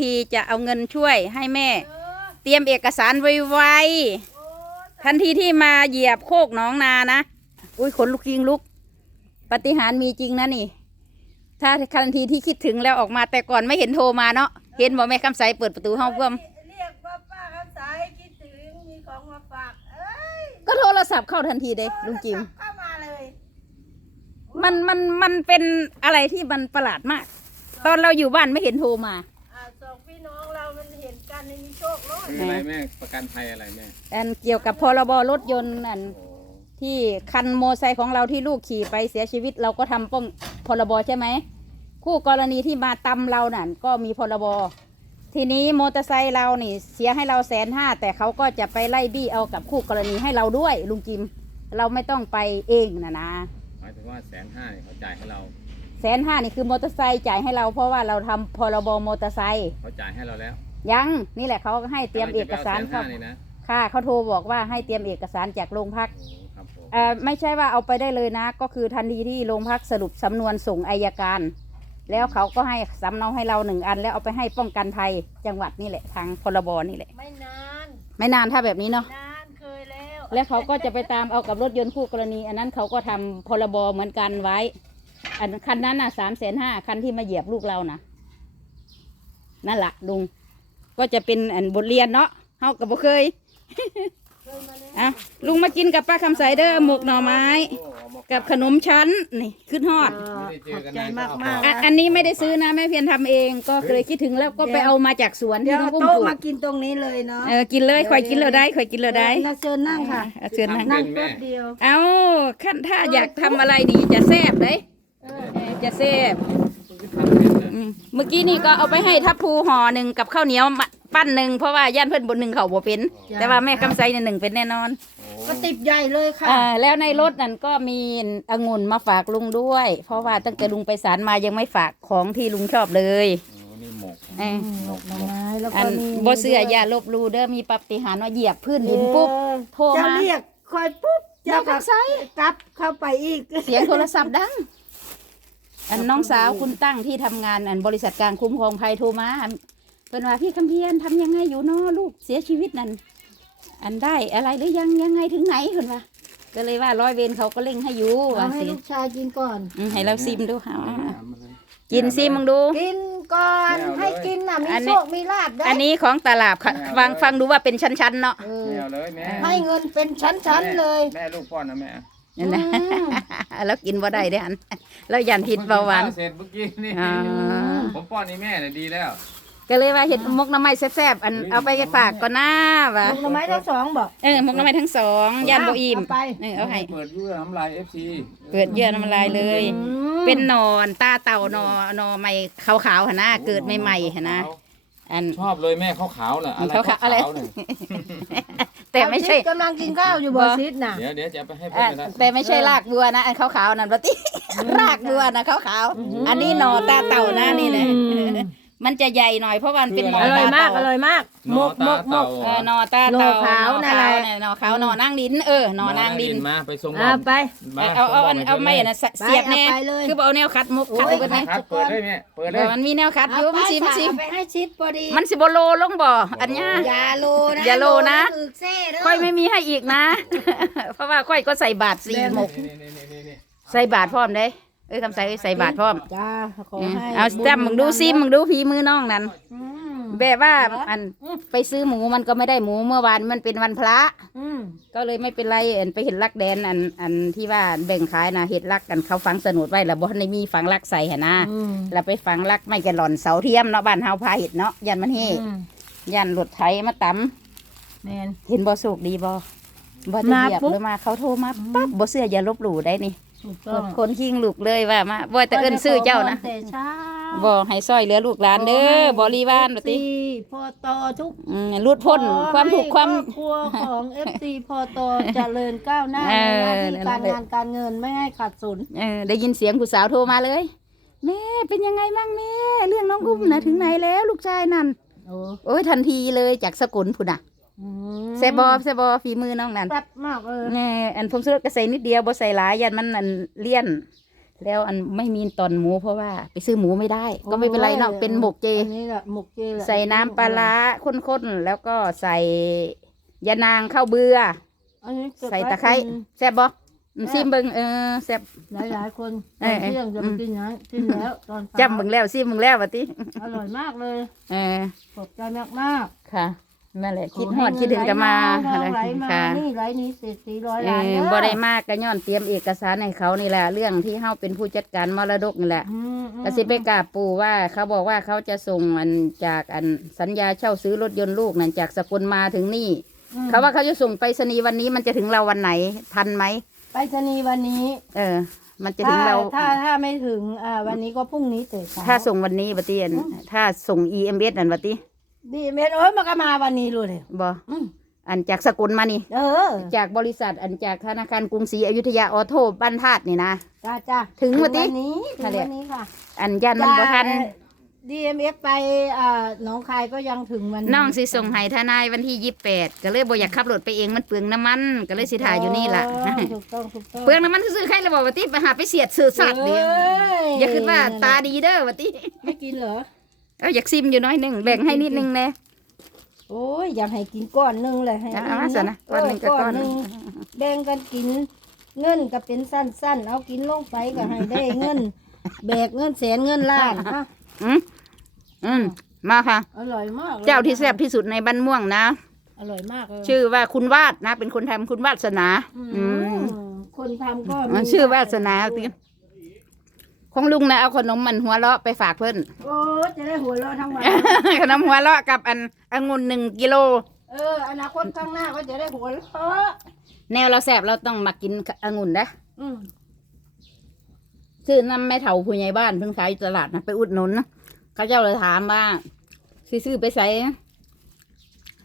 ทีจะเอาเงินช่วยให้แม่ เตรียมเอกสารไวๆทันทีที่มาเหยียบโคกหน้องนานะ อุ้ยขนลุกยิงลุกปาฏิหารย์มีจริงนะนี่ ถ้าทันทีที่คิดถึงแล้วออกมาแต่ก่อนไม่เห็นโทรมาเนาะเห็นบอกแม่คำใสเปิดประตูห้องเพิ่มเรียกว่าป้าคำสายคิดถึงมีของมาฝากเอ้ยก็โทรศัพท์เข้าทันทีเลยลุงจิมเข้ามาเลยมันมันมันเป็นอะไรที่มันประหลาดมาก ตอนเราอยู่บ้านไม่เห็นโทรมา อ่าสองพี่น้องเรามันเห็ นกันในมีโชคโลดคืออะไรแม่ประกันภัยอะไรแม่อันเกี่ยวกับพรบรถยนต์นั่นโอ้ที่คันโมอไซค์ของเราที่ลูกขี่ไปเสียชีวิตเราก็ทำป้องพรบใช่ไหม คู่กรณีที่มาตำเรานั่นก็มีพรบ ทีนี้มอเตอร์ไซค์เรานี่ เสียให้เราแสนห้าแต่เขาก็จะไปไล่บี้เอากับคู่กรณีให้เราด้วย ลุงจิม เราไม่ต้องไปเองนะนะหมายถึงว่าแสนห้าเนี่ยเขาจ่ายให้เราแสนห้านี่คือมอเตอร์ไซค์จ่ายให้เราเพราะว่าเราทำพรบมอเตอร์ไซค์ เขาจ่ายให้เราแล้ว ยังนี่แหละเขาก็ให้เตรียมเอกสารแสนครัห้าบนี่นะค่ะเขาโทรบอกว่าให้เตรียมเอกสารจากโรงพัก โอ้ครับผมเอ่อไม่ใช่ว่าเอาไปได้เลยนะ ก็คือทันทีที่โรงพักสรุปสำนวนส่งอายการ แล้วเขาก็ให้สำเนาให้เราหนึ่งอัน แล้วเอาไปให้ป้องกันภัยจังหวัดนี่แหละทางพรบนี่แหละ ไม่นานไม่นานถ้าแบบนี้เนาะนานเคยแล้วแล้วเขาก็จะไปตามเอากับรถยนต์คู่กรณี อันนั้นเขาก็ทำพรบเหมือนกันไว้ อันคันนั้นน่ะสามแสนห้าคันที่มาเหยียบลูกเรานะนั่นแหละลุง ก็จะเป็นอันบทเรียนเนาะเฮากับบ่เคยเคยมาแล้วอะลุงมากินกับป้าคำใสเด้อหมกหน่อไม้โอ้เอามากับขนมชั้นนี่ขึ้นฮอดไม่ได้เจอกันใจนานมากก็มากเออะอันนี้ไม่ได้ซื้อนะแม่เพียรทำเองก็เคยคิดถึงแล้วก็ไปเอามาจากสวนเดี๋ที่ยวน้องเอากุ้งปลูกโต๊ะมากินตรงนี้เลยเนาะเออกินเลยคอยกินเราได้คอยกินเราได้น่าเชิญนั่งค่ะ เอาเชิญนั่งนั่งแป๊บเดียวเอาขั้นถ้าอยากทำอะไรดีจะแซ่บเลยเออเออจะแซ่บทำเป็นนะ อืมเมื่อกี้นี่ก็เอาไปให้ทัพภูห่อหนึ่งกับข้าวเหนียวมาปั้นหนึ่งเพราะว่าย่านเพื่อนบนหนึ่งเขาบ่เป็นแต่ว่าแม่คำใสเนี่ยหนึ่งเป็นแน่นอนโอ้ก็ติบใหญ่เลยค่ะ อ่าแล้วในรถนั่นก็มีองุ่นมาฝากลุงด้วย เพราะว่าตั้งแต่ลุงไปศาลมายังไม่ฝากของที่ลุงชอบเลยโหนี่หมกเออหมกหน่อไม้แล้วอัก็นมีบ่เสืออย่าลบหลูเด้อมีปาฏิหารย์ว่าเหยียบพื้นดินปุ๊บโทรมาจะเรียกคอยปุ๊บแม่จะคำใสกลับเข้าไปอีก เสียงโทรศัพท์ดัง อันน้องสาวคุณตั้งที่ทำงานอันบริษัทกลางคุ้มครองภัยโทรมาเป็นว่าพี่คำเพียนทำยังไงอยู่เนาะลูกเสียชีวิตนั่นอันได้อะไรหรือยังยังไงถึงไหนคนว่าก็เลยว่าร้อยเวรเขาก็เร่งให้อยู่เอาว่าให้สิลูกชายกินก่อน อืมให้เราซิมดูค่ะเอามาเลยกินซิมึงดู กินก่อน ไม่เอาเลย ให้กินน่ะมีอันนี้ โชคมีลาบได้อันนี้ของตลาดค่ะไม่เอาฟังฟังดูว่าเป็นชั้นๆเนาะ เออไม่เอาเลยแม่ให้เงินเป็นชั้นๆเลย แม่ลูกป้อนนะแม่ นั่นนะอืมแล้วกินบ่ได้เด้ออันแล้วยันผิดเบาหวานเสร็จเมื่อกี้นี่อ่าผมป้อนนี่แม่เนี่ยดีแล้ว ก็เลยว่าเห็ดมกหน้ำไม้แซ่บๆอันเอาไปฝากก่อนหน้าว่ะลูกหน่อไม้ทั้งสองบอกเออมกหน้ำไม้ทั้งสองยานโบอิ่มเอาไปเออเอาให้เปิดเยื่อน้ำลายเอฟซีเปิดเยื่อน้ำลายเลยอืมเป็นหนอนตาเต่าหนอหนอใหม่ขาวๆหนนะเกิดใหม่ๆหนนะ อัน ชอบเลยแม่ขาวๆน่ะอะไรขาวๆอะไร ขาวๆเนี่ยแต่ไม่ใช่เอาทิศกำลังกินข้าวอยู่บ่บ่ ซิดน่ะเดี๋ยวเดี๋ยวจะเอาไปให้อะเพื่อนนะแต่ไม่ใช่รากบัวนะ อันขาวๆนั่นปะติ รากบัวนะขาวๆอันนี้หนอตาเต่านะนี่นะอืม มันจะใหญ่หน่อยเพราะว่ามันเป็นหนออร่อยากตามเต่าอร่อยมากหนอตาเต่าเออหนอตาหนอเต่าขาวหนอนั่นแหละเนี่ยหนอขาวหนอนางดิน เออหนอนางดินมาไปส่งอ่าไปมาเอาเอาเอาส่งบกเอาไม่ให้นะเสียบแน่ไปเลย คือเอาแนวคัดมุกโอ้คัดยไปไหมครับเปิดเลยแม่เปิดเลเอยอมันมีแนวคัดอยู่มันสิมันสิเอาไปให้ชิดพอดีมันสิบโลลงบ่อันเนี้ย อย่าโลนะอย่าโลนะคือแซ่เด้อค่อยไม่มีให้อีกนะ เพราะว่าค่อยก็ใส่บาทสี่หมกนี่นี่นี่นี่ใส่บาทพร้อมเด้ เอ้ยคำใส่ใส่บาทพร้อมจ้าขออืมให้เอาจำมึงดูซิมึงดูฝีมือน้องนั่นอืมแบบว่าอันไปซื้อหมูมันก็ไม่ได้หมูเมื่อวานมันเป็นวันพระ อืมก็เลยไม่เป็นไรเอ็นไปเห็นลักแดนอันอันที่ว่าแบ่งขายนะเห็ดลักกันเขาฝังสนุดไว้แล้วบ่ทันได้มีฝังลักใส่หนนะอืมเราไปฝังลักไม่แกะหล่อนเสาเทียมเนาะบ้านเฮาพาเห็ดเนาะยันมันเฮอืมยันหลุดไถมาตแมนำเห็นบ่โศกดีบ่บ่จะมาเหยียบปุ๊บ หรือมาเขาโทรมาปั๊บบ่เสื้ออย่าลบหลู่ได้นี่ ถูกต้องคนขิงลูกเลยว่ามาบ่แต่เอิ้นซื้อเจ้านะแต่เช้าบ่ให้ซอยเหลือลูกหลานเด้อบริวารว่าติที่พอตอทุกอืมรูดพ้นความถูกข์ความขอให้ครอบครัวของ FC พอตอเจริญก้าวหน้าเอในอหน้าที่นั่นแหละการงานการเงินไม่ให้ขาดสนเออได้ยินเสียงผู้สาวโทรมาเลยแม่เป็นยังไงบ้างแม่เรื่องน้องอุ้มนะถึงไหนแล้วลูกชายนั่นโอ้โอ้ยทันทีเลยจากสกุลพุ่นน่ะ อืมเซบอเซบอฝีมือน้องนั่นแซ่บมากเลยแน่อันผมซื้อก็ใส่นิดเดียวบ่ใส่หลายยันมันอันเลี่ยน แล้วอันไม่มีตอนหมูเพราะว่าไปซื้อหมูไม่ได้ ก็ไม่เป็นไรเนาะเป็นหมกเจ อันนี้แหละหมกเจแหละใส่น้ำปลาร้าข้นๆแล้วก็ใส่ยานางข้าวเบื่อ อันนี้เก็บใส่ว้ตะไคร้เป็นแซ่บบ่อืมซิมเบิงเออแซ่บ หลายหลายๆคนเอตอนอเที่ยงจะอืมามกินนะกินแล้วตอนเช้าจำเบิงแล้วซิมเบิงแล้ววะติอร่อยมากเลยเออขอบใจมากมากค่ะ นั่นแหละๆคิดฮอดคิดถึงกันมาทองไหลมาค่ะนี่ไหลนี้เศรษฐีร้อยเอล้านอเด้อบ่ได้มากก็ย้อนเตรียมเอกสารให้เขานี่แหละเรื่องที่เฮาเป็นผู้จัดการมรดกนี่แหละอืมอืมก็สิไปกราบปู่ว่าเขาบอกว่าเขาจะส่งอันจากอันสัญญาเช่าซื้อรถยนต์ลูกนั่นจากสกลมาถึงนี่ อืมเขาว่าเขาจะส่งไปรษณีย์วันนี้มันจะถึงเราวันไหนทันไหมไปรษณีย์วันนี้เออ มันจะถึงเราถ้าถ้าถ้าไม่ถึงอ่าวันนี้ก็พรุ่งนี้ตื่นเช้า ถ้าส่งวันนี้บัติอันถ้าส่ง EMS นั่นบัติ ดีเมนโอ้ยมันก็มาวันนี้เลยบ่อืมอันจากสกลมานี่ เออจากบริษัทอันจากธนาคารกรุงศรีอยุธยาออโต้บ้านธาตุนี่นะ จ้าจ้าถึงวันนี้วันนี้ถึงค่ะเดี๋ยววันนี้ค่ะอันยันมันบ่ทันดีเอ็มเอฟไปอ่าหนองคายก็ยังถึงวันน้องสิส่งให้ทนายวันที่ยี่สิบแปดก็เลยบ่อยากขับรถไปเองมันเปลืองน้ำมัน ก็เลยสิถ่ายอยู่นี่ล่ะอ๋อถูกต้องถูกต้องเปลืองน้ำมันซื้อๆใครเลยบอกว่าติไปหาไปเสียดสื่อสัตว์เดียวอ้อย่าคิดว่าตาดีเด้อว่าติไม่กินเหรอ เอาอยากซิมอยู่น้อยหนึงแบ่งให้นิดนึงแน่โอ้ยอยากให้กินก้อนหนึงเลยให้เอาเอามาสินะเก้อนหนึ่งกับก้อนหนึ่งแบ่งกันกิน เงินก็เป็นสั้นๆเอากินลงไปก็ให้ได้เงิน แบกเงินแสนเงินล้านอะอืมอืมมาค่ะ อร่อยมากลยเจ้าที่แซ่บที่สุดในบ้านม่วงนะ อร่อยมากเลยชื่อว่าคุณวาดนะ เป็นคนทำคุณวาสนา อืมคนทำก็อ๋อมี ชื่อวาสนาเอาติ ของลุงนะเอาขนมมันหัวเราะไปฝากเพิ่นโอ้จะได้หัวเราะทั้งวัน ขนมหัวเราะกับอันองุ่นหนึ่งกิโล เอออนาคตข้างหน้าก็จะได้หัวเราะแนวเราแสบเราต้องมากินองุ่นนะอืมซื้อน้ำแม่เถาผู้ใหญ่บ้านเพิ่นขายอยู่ตลาดนะไปอุดหนุนนะเขาเจ้าเลยถามว่าซื้อซื้อไปใส่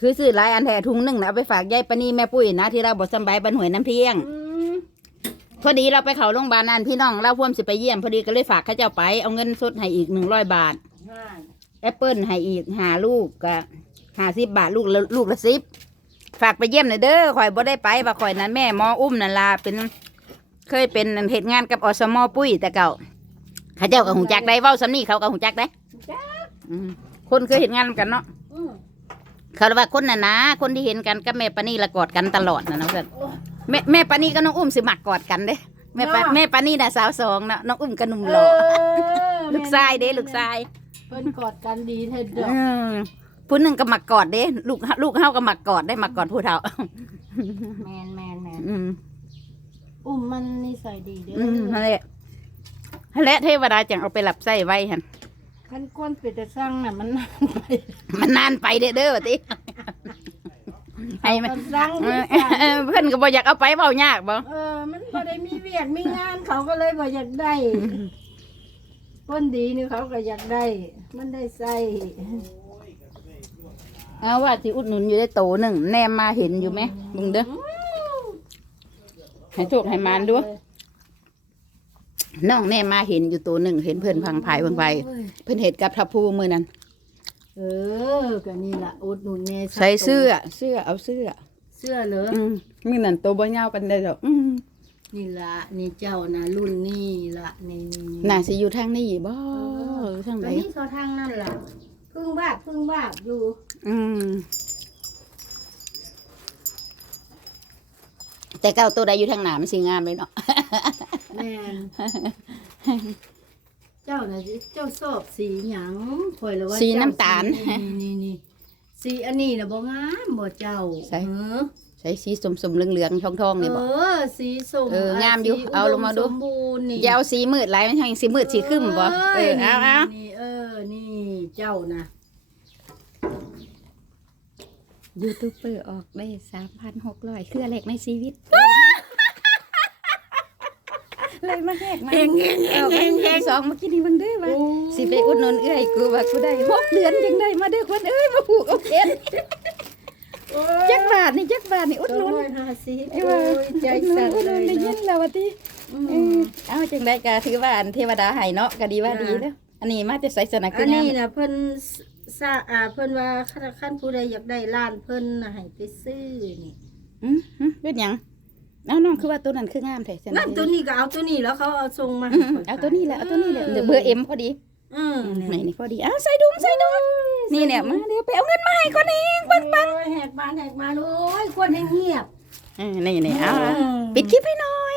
คือซื้อหลายอันแท้ถุงหนึ่งนะเอาไปฝากยายปานีแม่ปุ้ยนะที่เราบอกสำบายบันหวยน้ำเที่ยง อืม พอดีเราไปเขาโรงพยาบาลนั่นพี่น้องเราพ่วมสิไปเยี่ยมพอดีก็เลยฝากเขาเจ้าไปเอาเงินสดให้อีกหนึ่งร้อยบาทห้าแอปเปิลให้อีกหาลูกก็หาสิบบาทลูกละลูกละสิบฝากไปเยี่ยมหน่อยเด้อข่อยบ่ได้ไปว่าข่อยนั้นแม่หมออุ้มนั่นลาเป็น เคยเป็นเหตุงานกับอสมปุ้ยแต่เก่าเขาเจ้ากับหูจักได้เว้าสำนี่เขากับหูจักได้จ้าอืมคนเคยเห็นงานกันเนาะอืมเขาว่าคนน่ะนะ คนที่เห็นกันกับแม่ปานี่ละกอดกันตลอดนะน้องเพื่อนโอ้ แม่แม่ปานี่กับน้องอุ้มสิมักกอดกันเด้แม่ปาเนาะ แม่ปานี่น่ะสาวสองเนาะน้องอุ้มกับหนุ่มหล่อเออลูกชายเด้ลูกชายเพิ่นกอดกันดีเท็ดเด้ออืมผู้หนึ่งก็มักกอดเด้ลูกลูกเฮาก็มักกอดได้มักกอดผู้เฒ่า แมนแมนแมนอืมอุ้มมันนิสัยดีเด้ออืมนั่นแหละนั่นแหละเทวดาจังเอาไปหลับไส้ไว้หันคันก้นเป็ดจะสร้างน่ะมันนานไปมันนานไปเด้อเด้อว่าติ ให้มันมันสร้างเอดีอจ้ะเพื่อนก็บ่อยากเอาไปเบายากบ่เออ มันบ่ได้มีเวียกมีงานเขาก็เลยบ่อยากได้ก้นดีนี่เขาก็อยากได้ มันได้ใส่เอาว่าสิอุดหนุนอยู่ได้โตหนึ่งแนมมาเห็นอยู่ไหมมึงเด้อให้โชคให้มานด้วยน้องแนมมาเห็นอยู่ตัวหนึ่งเห็นเพื่อนพังภายพังไปเพื่อนเห็ดกับทับพูมือนั้น เออก็นี่ล่ะอุดหนุนแน่ใส่เสื้อ เสื้อเอาเสื้อ เสื้อเหรออืมมือนั้นตัวบ่ยาวปันได้ดอกอืมนี่ล่ะนี่เจ้านะรุ่นนี่ล่ะนี่นี่น่าสิอยู่ทางนี้บ่หรือทางไหนก็นี่เขาทางนั่นล่ะพึ่งบ้าพึ่งบ้าอยู่อืม แต่เก้าตัวใดอยู่ทางหน้ามันสิงามเลยเนาะ แม่น เจ้าน่ะสิเจ้าชอบสีหยังคอยละว่าสีเจ้น้ำตาลสีนี่นี่นี่สีอันนี้น่ะบ่งามบ่เจ้าใส่ เออใส่สีสมๆเหลืองๆทองๆนี่เอบ่อสีส้มเอองามอยู่สีเอาลงมาดูสมบูรณ์นี่ อย่าเอาสีมืดหลายมันทางสีมืดสีขึ้นบ่เออเอาเอานี่เออ นี่เจ้านะยูทูบเบอร์ออกได้สามพันหกร้อยเครือเล็กในชีวิต เลยมาแหกมาเฮงเฮงเฮงเฮงเฮงสองเมื่อกี้นี่เบังเด้อว่าสิไปอุดหนุนเอ้อยกูว่ากูได้หกเดือนจังได้มาเด้อคนเอ้ยมาผูกเอาเพชรจักบาทนี่จักบาทนี่อุดหนุนร้อยห้าสิบไอ้โอ้ว่ายใจสั่นอุดหเลนุนยได้ยิเนาะนแล้วว่าติอืเอมอเอาจังได้ก็ถือว่าอันเทวดาให้เนาะก็ดีว่าดีเด้ออันนี้มาแต่ใส่สนักอัคืนองามนี้นะเพิ่นซาอ่าเพิ่นว่าคันคันผู้ใดอยากได้ร้านเพิ่นน่ะให้ไปซื้อนี่อืมอืมเป็นหยัง เอาน้องคือว่าตัวนั้นคืองามแท้ใช่ไหมนั่นตัวนี้ก็เอาตัวนี้แล้วเขาเอาทรงมาอืมเอาตัวนี้แหละเอาตัวนี้แหละเดี๋ยวเบอร์เอ็มพอดีอืมนี่นี่พอดีอ้าวใส่ดุมใส่ดุมนี่เนี่ยมาเดี๋ยวไปเอาเงินมาให้คนเองปังปังโอ้ยแหกบานแหกบานโอ้ยคนแห้งเงียบๆอ่านี่นี่เอาละอืมปิดคลิปให้หน่อย